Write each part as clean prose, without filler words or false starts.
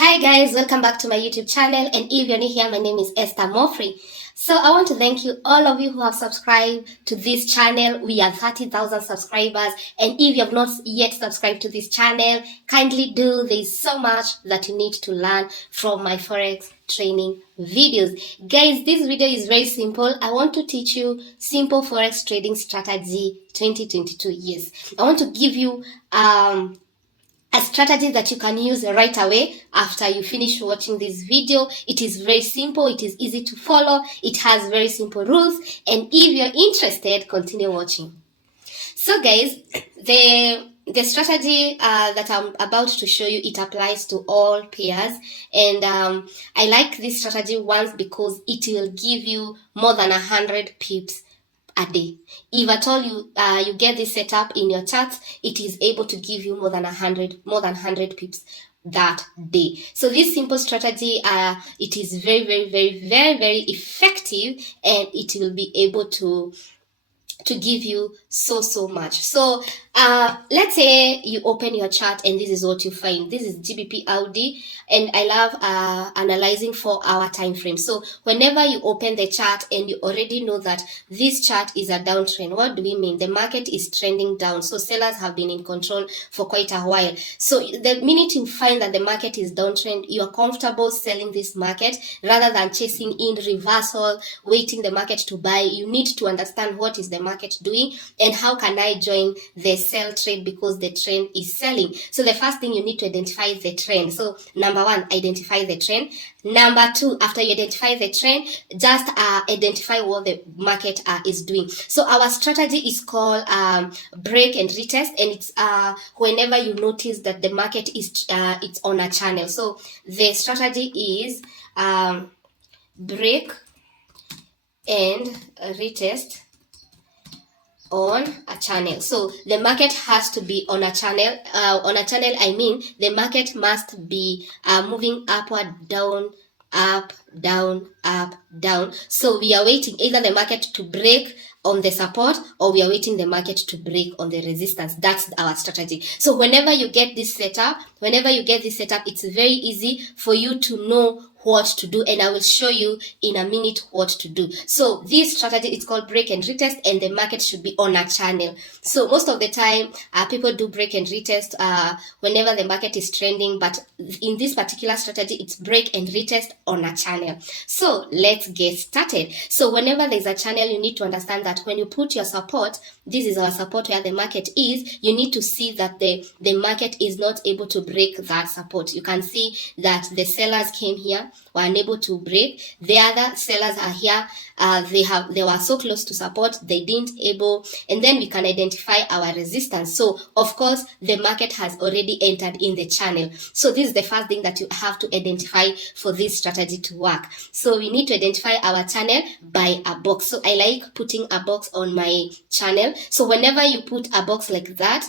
Hi guys, welcome back to my YouTube channel, and if you're new here, my name is Esther Moffrey. So I want to thank you, all of you who have subscribed to this channel. We are 30,000 subscribers, and if you have not yet subscribed to this channel, kindly do. There's so much that you need to learn from my Forex training videos. Guys, this video is very simple. I want to teach you simple Forex trading strategy 2022 years. I want to give you a strategy that you can use right away after you finish watching this video. It is very simple, it is easy to follow, it has very simple rules, and if you're interested, continue watching. So guys, the strategy that I'm about to show you, it applies to all pairs, and I like this strategy once because it will give you more than 100 pips a day. If at all you get this set up in your chart, it is able to give you more than 100 pips that day. So this simple strategy, it is very effective, and it will be able to give you so much. So let's say you open your chart and this is what you find. This is GBP AUD, and I love analyzing 4-hour time frame. So whenever you open the chart and you already know that this chart is a downtrend, what do we mean? The market is trending down, so sellers have been in control for quite a while. So the minute you find that the market is downtrend, you are comfortable selling this market rather than chasing in reversal, waiting the market to buy. You need to understand what is the market doing and how can I join the sell trade, because the trend is selling. So the first thing, you need to identify the trend. So number one, identify the trend. Number two, after you identify the trend, just identify what the market is doing. So our strategy is called break and retest, and it's whenever you notice that the market is it's on a channel. So the strategy is break and retest on a channel. So the market has to be on a channel. On a channel, I mean the market must be moving upward, down, up, down, up, down. So we are waiting either the market to break on the support, or we are waiting the market to break on the resistance. That's our strategy. So whenever you get this setup, it's very easy for you to know what to do, and I will show you in a minute what to do. So this strategy is called break and retest, and the market should be on a channel. So most of the time people do break and retest whenever the market is trending, but in this particular strategy, it's break and retest on a channel. So let's get started. So whenever there's a channel, you need to understand that when you put your support, this is our support where the market is, you need to see that the market is not able to break that support. You can see that the sellers came here, were unable to break. The other sellers are here, they were so close to support, they didn't able, and then we can identify our resistance. So of course the market has already entered in the channel. So this is the first thing that you have to identify for this strategy to work. So we need to identify our channel by a box. So I like putting a box on my channel. So whenever you put a box like that,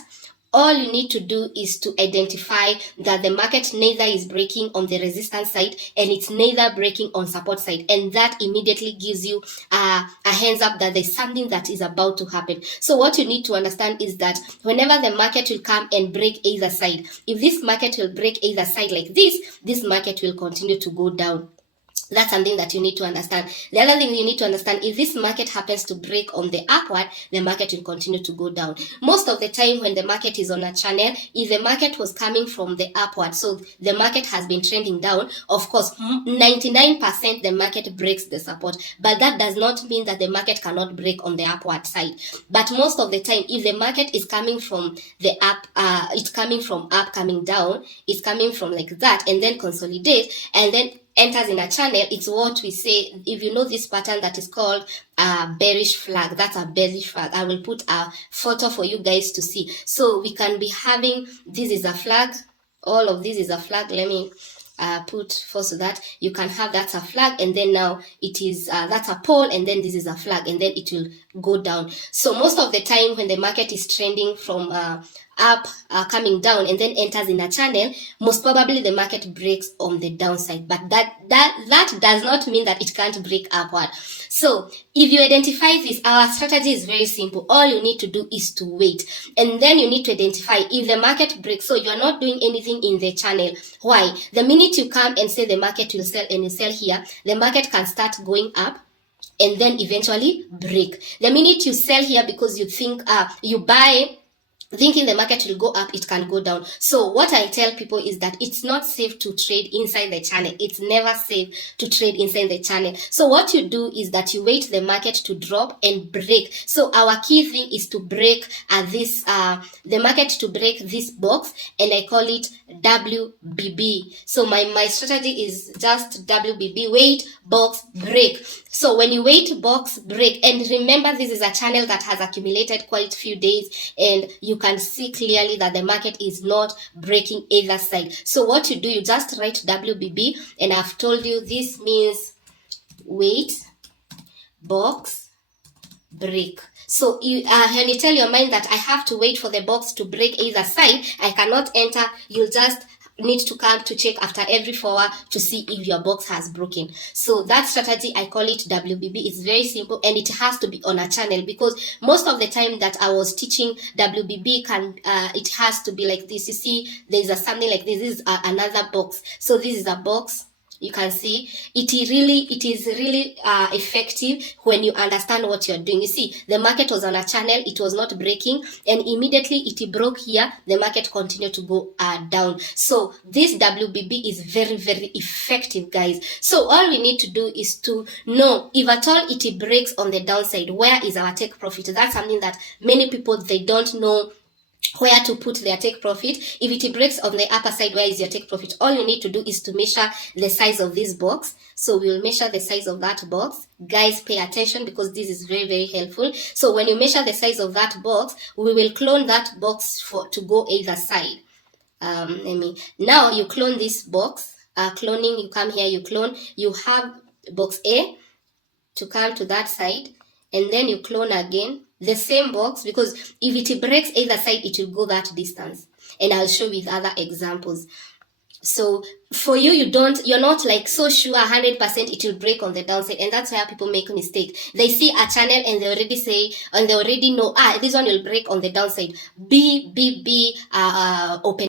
all you need to do is to identify that the market neither is breaking on the resistance side and it's neither breaking on support side, and that immediately gives you a hands up that there's something that is about to happen. So what you need to understand is that whenever the market will come and break either side, if this market will break either side like this market will continue to go down. That's something that you need to understand. The other thing you need to understand, if this market happens to break on the upward, the market will continue to go down. Most of the time when the market is on a channel, if the market was coming from the upward, so the market has been trending down, of course 99% the market breaks the support, but that does not mean that the market cannot break on the upward side. But most of the time, if the market is coming from the up, it's coming from up, coming down, it's coming from like that, and then consolidate, and then enters in a channel, it's what we say, if you know this pattern, that is called a bearish flag. That's a bearish flag. I will put a photo for you guys to see. So we can be having, this is a flag, all of this is a flag. Let me put first so that you can have that's a flag, and then now it is that's a pole, and then this is a flag, and then it will go down. So most of the time when the market is trending from up coming down and then enters in a channel, most probably the market breaks on the downside. But that does not mean that it can't break upward. So if you identify this, our strategy is very simple. All you need to do is to wait, and then you need to identify if the market breaks. So you're not doing anything in the channel. Why? The minute you come and say the market will sell and you sell here, the market can start going up and then eventually break. The minute you sell here because you think you buy thinking the market will go up, it can go down. So what I tell people is that it's not safe to trade inside the channel. It's never safe to trade inside the channel. So what you do is that you wait the market to drop and break. So our key thing is to break the market to break this box, and I call it WBB. So my strategy is just WBB, wait, box, break. So when you wait, box, break, and remember this is a channel that has accumulated quite a few days, and you can see clearly that the market is not breaking either side. So what you do, you just write WBB, and I've told you this means wait, box, break. So when you tell your mind that I have to wait for the box to break either side, I cannot enter, you'll just need to come to check after every 4 hours to see if your box has broken. So that strategy, I call it WBB. It's very simple, and it has to be on a channel, because most of the time that I was teaching WBB, it has to be like this. You see, there's something like this. This is another box. So this is a box. You can see it is really effective when you understand what you're doing. You see, the market was on a channel, it was not breaking, and immediately it broke here, the market continued to go down. So this WBB is very, very effective, guys. So all we need to do is to know if at all it breaks on the downside, where is our take profit? That's something that many people, they don't know where to put their take profit. If it breaks on the upper side, where is your take profit? All you need to do is to measure the size of this box. So we'll measure the size of that box. Guys, pay attention, because this is very, very helpful. So when you measure the size of that box, we will clone that box to go either side. Now you clone this box. Cloning, you come here, you clone. You have box A to come to that side, and then you clone again the same box, because if it breaks either side, it will go that distance, and I'll show with other examples. So for you, you're not like so sure 100% it will break on the downside, and that's where people make a mistake. They see a channel and they already say, and they already know, this one will break on the downside. Be open